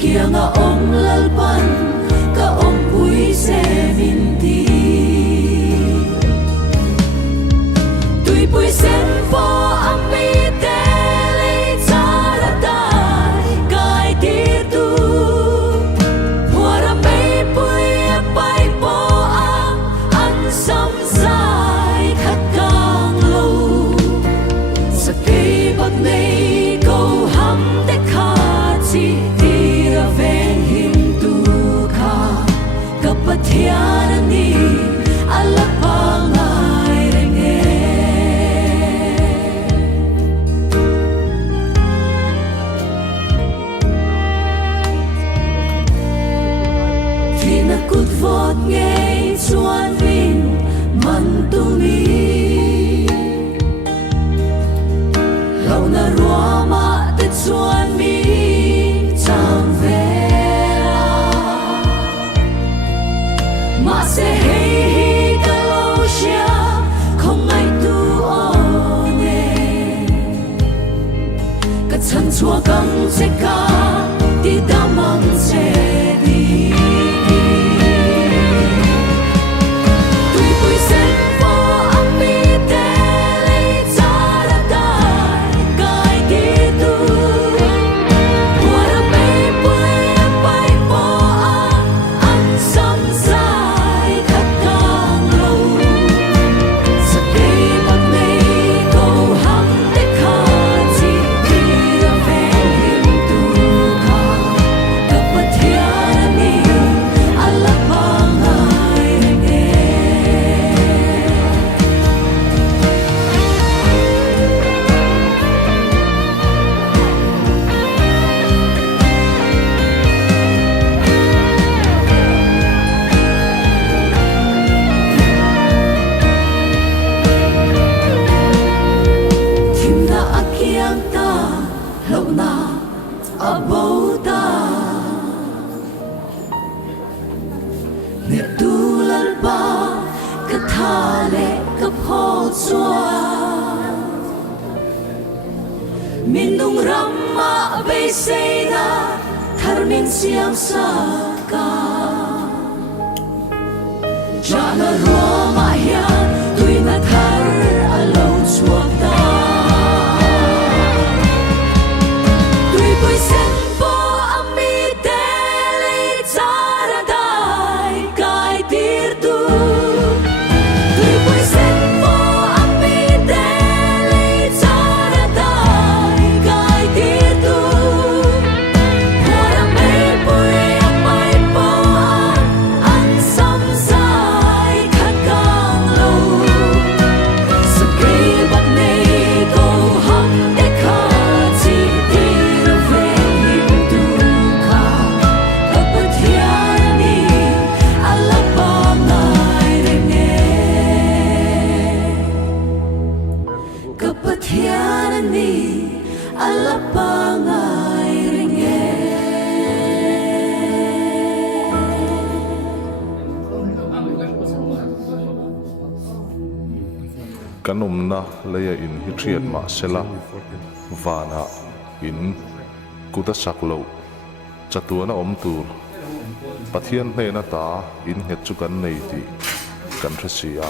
kia nga om lalpan ka om pui se minti tui pui sen po ami te le chara dai kai ti tu pura me pui pai po an sam sai khat kang lo sa ke bak nei ko ham de kha chi ti ra ven him tu kha kapathian ni alapa ngai renge thina kut vot nge chuan min man tu mi lau na ruama te chuan mi chang vela ma se hei hi ka lo xia không ai tu one ka chan chua kang che ka ti da mang che di tui pui sen po ami te le chara dai kai ti tu pura me pui pai po an sam sai khat kang lo sa ke bak nei ko ham te kha chi ti ra ven him tu kha kapathian ni alapa ngai renge thim na akiang ta lo na abau ta ne tu lal ba ka tha le ka pho chua min nung ram ma be se na thar min siam sa ka jana ro ma hian tui na thar alo chuak ta tui pui sen po ami te le chara dai kai tir tu tui pui sen po ami te le chara dai kai tir tu pura me pui pai po an sam sai khat kang lo sa ke bak nei ko ham te kha chi ti ra ven him tu kha kapathian ni alapa ngai renge kapathian ni alapa ngai renge kanumna leya in hi thiat ma sela vana in kuta saklo chatuana om tur pathian hneina ta in het chu kan nei ti kan thrasia